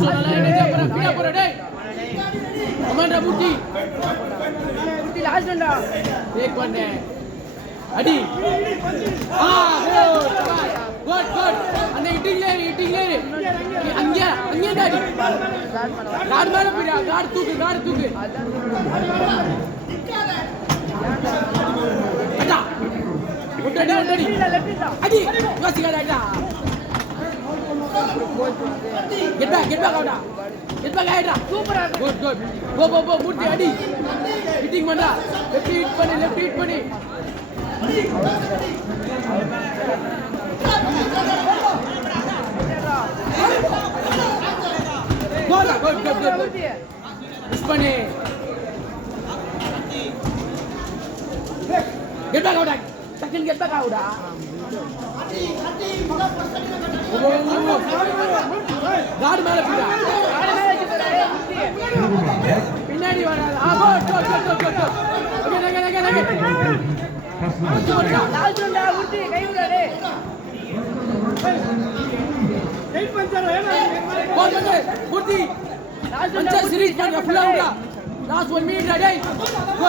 சொன்னால என்ன ஜம்பர ஃப்ரீயா போற டேய் கமாண்டா முட்டி லாஸ்ட் டேக் பண்ணு அடி குட் அந்த இட்டிங்லே அங்க அடி கார்டு மேல போடா கார்டு தூக்கு அடா ஒட்டடி அடி யோசிக்காதடா get back out ஆயிடா சூப்பரா குட் கோ முட்டி அடி ஹிட்டிங் பண்ணா லெஃப்ட் ஹிட் பண்ணி கோலா குட் மிஸ் பண்ணி get back out second get back out card மேல போடா பின்னாடி வராத கோ series பண்ண ஃபுல்லா விடா last 1 minute டேய் go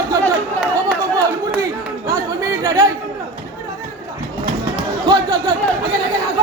முட்டி last 1 minute டேய் go again go